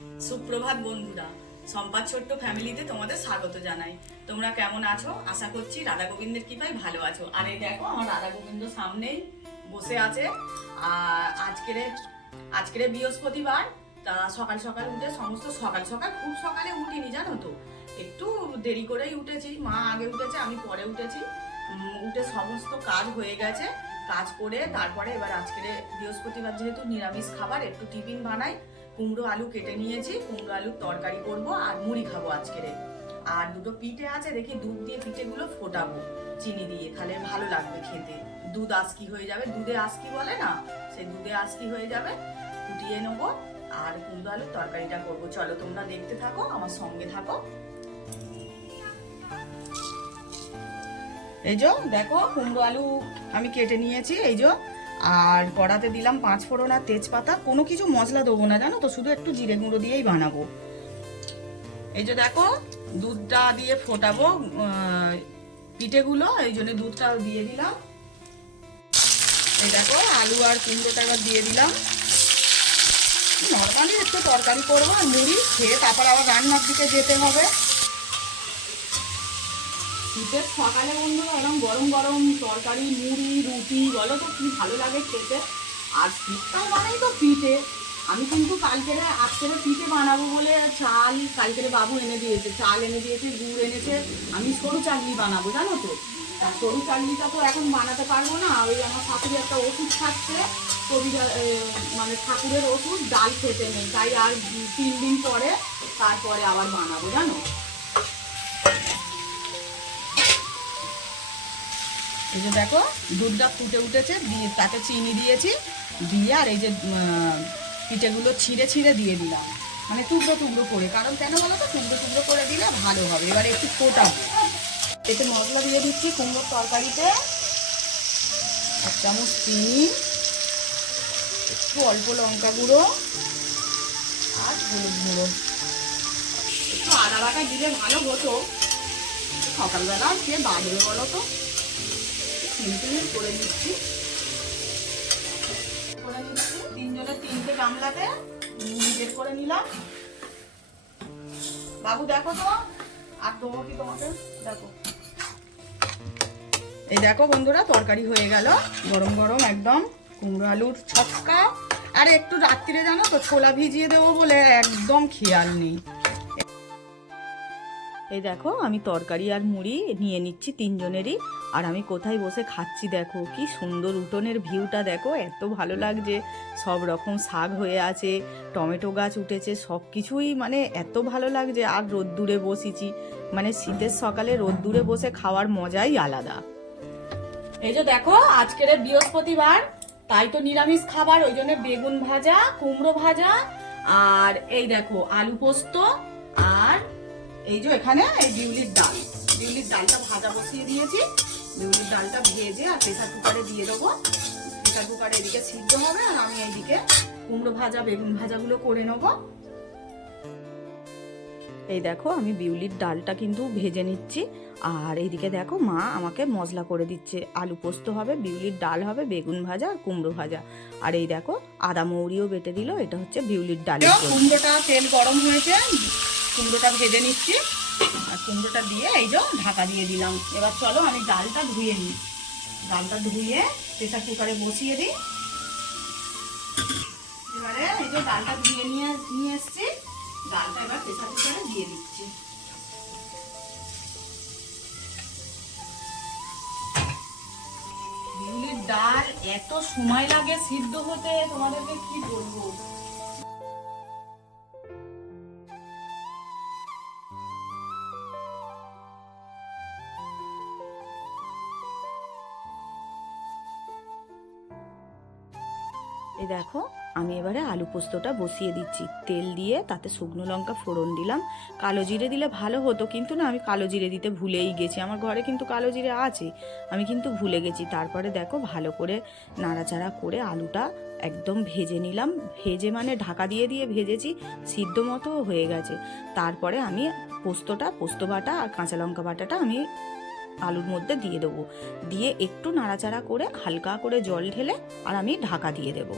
সুপ্রভাত বন্ধুরা সম্পাদ ছোট্ট ফ্যামিলিতে তোমাদের স্বাগত জানাই। তোমরা কেমন আছো? আশা করছি রাধা গোবিন্দের কৃপায় ভালো আছো। আর এই দেখো, আমার রাধা গোবিন্দ সামনেই বসে আছে। আর আজকের আজকের বৃহস্পতিবার, তা সকাল সকাল উঠে, সমস্ত সকাল সকাল, খুব সকালে উঠিনি, জানো তো। একটু দেরি করেই উঠেছি। মা আগে উঠেছে, আমি পরে উঠেছি। উঠে সমস্ত কাজ হয়ে গেছে। কাজ করে তারপরে এবার আজকের বৃহস্পতিবার যেহেতু নিরামিষ খাবার, একটু টিফিন বানাই। কুমড়ো আলু কেটে নিয়েছি, কুমড়ো আলুর তরকারি করব আর মুড়ি খাব আজকের আর দুটো পিঠে আছে, দেখি দুধ দিয়ে পিঠেগুলো ফোটাবো। চিনি দিয়ে, তাহলে ভালো লাগবে খেতে। দুধ আস্কি হয়ে যাবে, দুধে আস্কি বলে না সেই দুধে আস্কি হয়ে যাবে, ফুটিয়ে নেব। আর কুমড়ো আলুর তরকারিটা করব। চলো তোমরা দেখতে থাকো, আমার সঙ্গে থাকো। এই যে, দেখো কুমড়ো আলু আমি কেটে নিয়েছি, এই যে। আর কড়াতে দিলাম পাঁচ ফোড়ন আর তেজপাতা। কোনো কিছু মশলা দেবো না, জানো তো? শুধু একটু জিরে গুঁড়ো দিয়েই বানাবো। এই যে দেখো, দুধটা দিয়ে ফোটাবো পিঠেগুলো। এই জন্য দুধটা দিয়ে দিলাম। এই দেখো, আলু আর কুমড়োটা এবার দিয়ে দিলাম। নর্মালি একটু তরকারি করব আর মুড়ি, খেয়ে তারপর আবার রান্নার দিকে যেতে হবে। শীতের সকালে বন্ধুরা এরকম গরম গরম তরকারি, মুড়ি, রুটি, বলো তো কি ভালো লাগে খেতে? আর শীতকাল মানেই তো পিঠে আমি কিন্তু কালকেরে আজকের পিঠে বানাবো বলে চাল কালকেরে বাবু এনে দিয়েছে। চাল এনে দিয়েছে, গুড় এনেছে। আমি সরু চালনি বানাবো, জানো তো? আর সরু চালনিটা তো এখন বানাতে পারব না। ওই আমার শাশুড়ি একটা ওষুধ খাচ্ছে। কবিরা মানে ঠাকুরের ওষুধ, ডাল খেতে নেই। তাই আর তিন দিন পরে তারপরে আবার বানাবো, জানো? এই যে দেখো, দুধটা ফুটে উঠেছে, দিয়ে তাতে চিনি দিয়েছি, দিয়ে আর এই যে পিঠেগুলো ছিঁড়ে ছিঁড়ে দিয়ে দিলাম। মানে টুকরো টুকরো করে, কারণ কেন বলো তো, টুকরো টুকরো করে দিলে ভালো হবে। এবারে একটু ফোটাবো। এতে মশলা দিয়ে দিচ্ছি কুমড়োর তরকারিতে। এক চামচ চিনি, একটু অল্প লঙ্কা গুঁড়ো আর হলুদ গুঁড়ো। একটু আদা বাটা দিলে ভালো হতো। সকালবেলা কে বাঁধবে বলো তো। সিম্পল করে নিচ্ছি। করে নিচ্ছি। তিনজনের তিনটে গামলাতে বের করে নিলাম। বাবু, দেখো তো। আর দেবো কি তোমাকে? দেখো। এই দেখো বন্ধুরা, তরকারি হয়ে গেল। গরম গরম একদম। কুমড়ো আলুর ছক্কা আর, একটু রাত্রিরে জানো তো, ছোলা ভিজিয়ে দেবো বলে একদম খেয়াল নেই। এই দেখো, আমি তরকারি আর মুড়ি নিয়ে নিচ্ছি তিনজনেরই। আর আমি কোথায় বসে খাচ্ছি দেখো, কি সুন্দর উঠোনের ভিউটা দেখো, এত ভালো লাগছে। সব রকম শাক হয়ে আছে, টমেটো গাছ উঠেছে, সব কিছুই মানে এত ভালো লাগছে। আর রোদ্দুরে বসেছি মানে শীতের সকালে রোদ্দুরে বসে খাওয়ার মজাই আলাদা। এই যে দেখো, আজকের বৃহস্পতিবার, তাই তো নিরামিষ খাবার, ওই জন্য বেগুন ভাজা, কুমড়ো ভাজা, আর এই দেখো, আলু পোস্ত এই যে এখানে এই বিউলির ডাল। বিউলির ডালটা ভাজা বসিয়ে দিয়েছি। বিউলির ডালটা ভেজে আর প্রেসার কুকারে দিয়ে দেবো। প্রেসার কুকারে এদিকে সিদ্ধ হবে আর আমি এইদিকে কুমড়ো ভাজা বেগুন ভাজাগুলো করে নেব। এই দেখো আমি বিউলির ডালটা কিন্তু ভেজে নিচ্ছি। আর এইদিকে দেখো মা আমাকে মশলা করে দিচ্ছে। আলু পোস্ত হবে বিউলির ডাল হবে বেগুন ভাজা আর কুমড়ো ভাজা। আর এই দেখো আদা মৌরিও বেটে দিল এটা হচ্ছে বিউলির ডাল কুমড়োটা তেল গরম হয়েছে। কুমড়োটা ভেজে নিচ্ছি। আর কুমড়োটা দিয়ে এই যে ঢাকা দিয়ে দিলাম। এবার চলো আমি ডালটা ধুয়ে নিই। ডালটা ধুয়ে প্রেশার কুকারে বসিয়ে দিই। এবারে এই যে ডালটা ধুয়ে নিয়ে নিয়ে এসছি। ডালটা এবার প্রেশার কুকারে দিয়ে দিচ্ছি। ডাল এত সময় লাগে সিদ্ধ হতে, তোমাদেরকে কি বলব? দেখো, আমি এবারে আলু পোস্তটা বসিয়ে দিচ্ছি। তেল দিয়ে তাতে শুকনো লঙ্কা ফোড়ন দিলাম। কালো জিরে দিলে ভালো হতো, কিন্তু না, আমি কালো জিরে দিতে ভুলেই গেছি। আমার ঘরে কিন্তু কালো জিরে আছে, আমি কিন্তু ভুলে গেছি। তারপরে দেখো, ভালো করে নাড়াচাড়া করে আলুটা একদম ভেজে নিলাম। ভেজে মানে ঢাকা দিয়ে দিয়ে ভেজেছি, সিদ্ধ মতো হয়ে গেছে। তারপরে আমি পোস্তটা, পোস্ত বাটা আর কাঁচা লঙ্কা বাটাটা আমি আলুর মধ্যে দিয়ে দেবো। দিয়ে একটু নাড়াচাড়া করে হালকা করে জল ঢেলে আর আমি ঢাকা দিয়ে দেবো।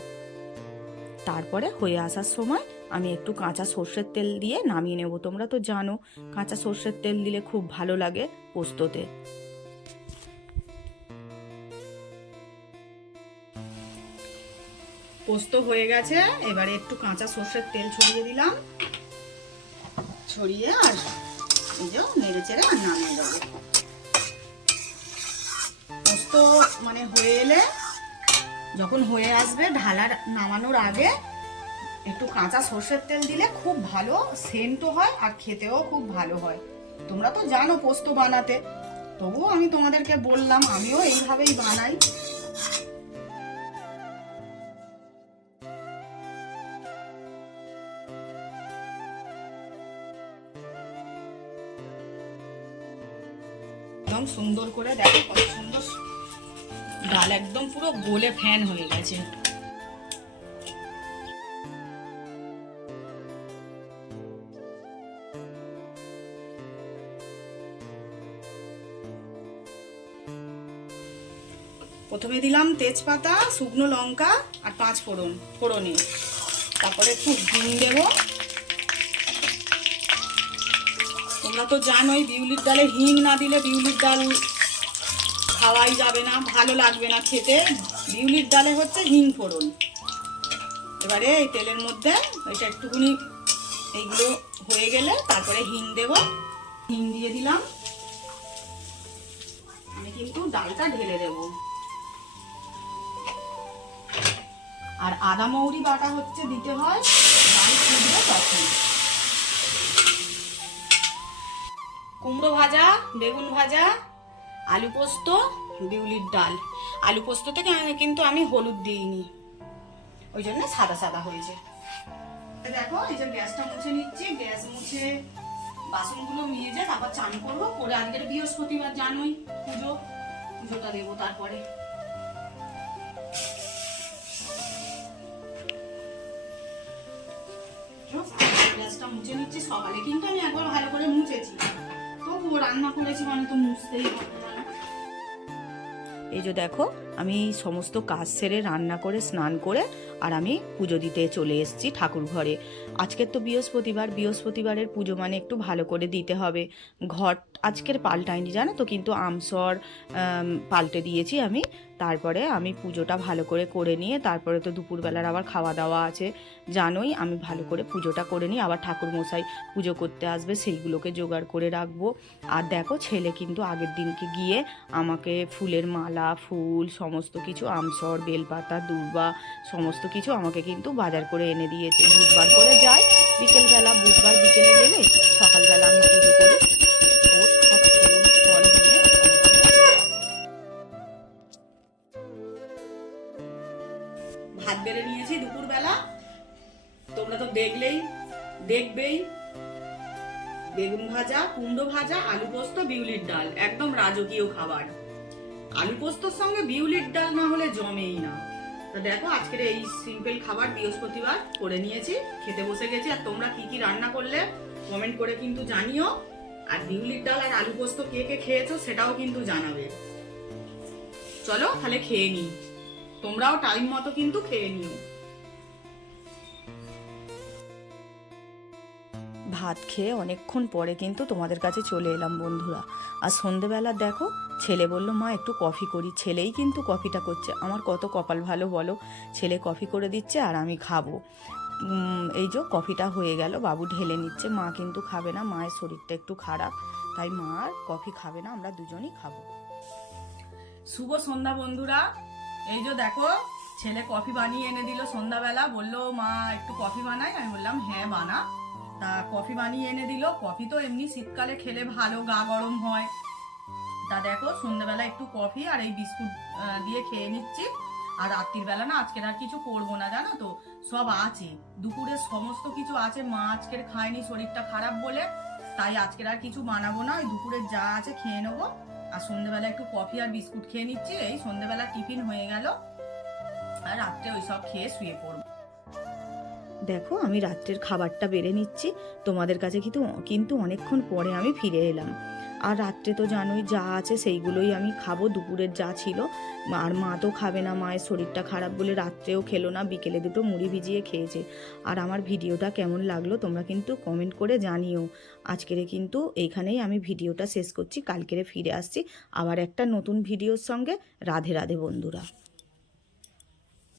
তারপরে হয়ে আসার সময় আমি একটু কাঁচা সর্ষের তেল দিয়ে নামিয়ে নেব। তোমরা তো জানো, কাঁচা সর্ষের তেল দিলে খুব ভালো লাগে পোস্ততে। পোস্ত হয়ে গেছে, এবারে একটু কাঁচা সর্ষের তেল ছড়িয়ে দিলাম। ছড়িয়ে আর এই নেড়ে চেড়ে আর নামিয়ে দেবো পোস্ত মানে হয়ে এলে যখন হয়ে আসবে ঢালার নামানোর আগে একটু কাঁচা সর্ষের তেল দিলে খুব ভালো, সেন্টও হয় আর খেতেও খুব ভালো হয়। তোমরা তো জানো পোস্ত বানাতে। তবুও আমি তোমাদেরকে বললাম, আমিও এইভাবেই বানাই। একদম সুন্দর করে দেখো, কত সুন্দর ডাল একদম পুরো গোলে ফ্যান হয়ে গেছে। প্রথমে দিলাম তেজপাতা, শুকনো লঙ্কা আর পাঁচ ফোড়ন, ফোড়নে। তারপরে একটু হিং দেবো। তোমরা তো জানোই বিউলির ডালে হিং না দিলে বিউলির ডাল খাওয়াই যাবে না, ভালো লাগবে না খেতে। বিউলির ডালে হচ্ছে হিং ফোড়ন। এবারে এই তেলের মধ্যে এটা একটুখানি এইগুলো হয়ে গেলে তারপরে হিং দেব। হিং দিয়ে দিলাম। আমি কিন্তু ডালটা ঢেলে দেব। আর আদা মৌরি বাটা হচ্ছে দিতে হয়, ডাল ফুটবে তখন। কুমড়ো ভাজা, বেগুন ভাজা আলু পোস্ত, বিউলির ডাল। আলু পোস্ত থেকে কিন্তু আমি হলুদ দিইনি। ওই জন্য সাদা সাদা হয়েছে। দেখো, এই যে গ্যাসটা মুছে নিচ্ছি। গ্যাস মুছে বাসনগুলো নিয়ে যায়, তারপর চান করব। করে আজকের বৃহস্পতিবার জানোই, পুজো। পুজোটা দেবো তারপরে। গ্যাসটা মুছে নিচ্ছি। সকালে কিন্তু আমি একবার ভালো করে মুছেছি। তবুও রান্না করেছি মানে তো মুছতেই হবে এই যে দেখো আমি সমস্ত কাজ সেরে রান্না করে, স্নান করে আর আমি পুজো দিতে চলে এসেছি ঠাকুর ঘরে আজকের তো বৃহস্পতিবার, বৃহস্পতিবারের পুজো মানে একটু ভালো করে দিতে হবে। ঘট আজকের পাল্টাইনি জানো তো? কিন্তু আমসর পাল্টে দিয়েছি আমি। তারপরে আমি পুজোটা ভালো করে করে নিয়ে, তারপরে তো দুপুরবেলার আবার খাওয়া দাওয়া আছে। জানোই আমি ভালো করে পুজোটা করে নিই আবার ঠাকুর মশাই পুজো করতে আসবে, সেইগুলোকে জোগাড় করে রাখব। আর দেখো ছেলে কিন্তু আগের দিনকে গিয়ে আমাকে ফুলের মালা, ফুল সমস্ত কিছু আমসর বেলপাতা, দুর্বা, সমস্ত কিছু আমাকে কিন্তু বাজার করে এনে দিয়েছে। বুধবার করে যায় বিকেলবেলা বুধবার বিকেলে গেলে সকালবেলা আমি পুজো করি। ভাত বেড়ে নিয়েছি দুপুরবেলা। তোমরা তো দেখলেই, দেখবেই। বেগুন ভাজা, কুমড়ো ভাজা, আলু পোস্ত, বিউলির ডাল, একদম রাজকীয় খাবার। আলু পোস্তর সঙ্গে বিউলির ডাল না হলে জমেই না। তো দেখো, আজকের এই সিম্পল খাবার বৃহস্পতিবার করে নিয়েছি, খেতে বসে গেছি। আর তোমরা কি কি রান্না করলে কমেন্ট করে কিন্তু জানিও। আর বিউলির ডাল আর আলু পোস্ত কে কে খেয়েছো সেটাও কিন্তু জানাবে। চলো, তাহলে খেয়ে নিই। তোমরাও টাইম মতো কিন্তু খেয়ে নিও। ভাত খেয়ে অনেকক্ষণ পরে কিন্তু তোমাদের কাছে চলে এলাম বন্ধুরা। আর সন্ধেবেলা দেখো, ছেলে বলল, মা, একটু কফি করি। ছেলেই কিন্তু কফিটা করছে। আমার কত কপাল ভালো বলো। ছেলে কফি করে দিচ্ছে আর আমি খাব। এই যে কফিটা হয়ে গেল, বাবু ঢেলে নিচ্ছে। মা কিন্তু খাবে না, মায়ের শরীরটা একটু খারাপ। তাই মা আর কফি খাবে না, আমরা দুজনই খাব। শুভ সন্ধ্যা বন্ধুরা। এই যে দেখো, ছেলে কফি বানিয়ে এনে দিল সন্ধ্যাবেলা। বলল, মা, একটু কফি বানাই। আমি বললাম হ্যাঁ বানা। তা কফি বানিয়ে এনে দিল। কফি তো এমনি শীতকালে খেলে ভালো, গা গরম হয়। তা দেখো, সন্ধ্যাবেলা একটু কফি আর এই বিস্কুট দিয়ে খেয়ে নিচ্ছি। আর রাত্রির বেলা না আজকের আর কিছু করব না, জানো তো? সব আছে। দুপুরে সমস্ত কিছু আছে। মা আজকের খায়নি, শরীরটা খারাপ বলে। তাই আজকের আর কিছু বানাবো না। ওই দুপুরে যা আছে খেয়ে নেব। আর সন্ধ্যেবেলা একটু কফি আর বিস্কুট খেয়ে নিচ্ছি। এই সন্ধ্যেবেলা টিফিন হয়ে গেল। আর রাত্রে ওই সব খেয়ে শুয়ে পড়ব। দেখো, আমি রাত্রের খাবারটা বেড়ে নিচ্ছি। তোমাদের কাছে কিন্তু কিন্তু অনেকক্ষণ পরে আমি ফিরে এলাম। আর রাত্রে তো জানোই যা আছে সেইগুলোই আমি খাব। দুপুরের যা ছিল, আর মা তো খাবে না, মায়ের শরীরটা খারাপ বলে রাত্রেও খেলো না। বিকেলে দুটো মুড়ি ভিজিয়ে খেয়েছে। আর আমার ভিডিওটা কেমন লাগল তোমরা কিন্তু কমেন্ট করে জানিও। আজকেরে কিন্তু এইখানেই আমি ভিডিওটা শেষ করছি। কালকেরে ফিরে আসছি। আবার একটা নতুন ভিডিওর সঙ্গে। রাধে রাধে বন্ধুরা।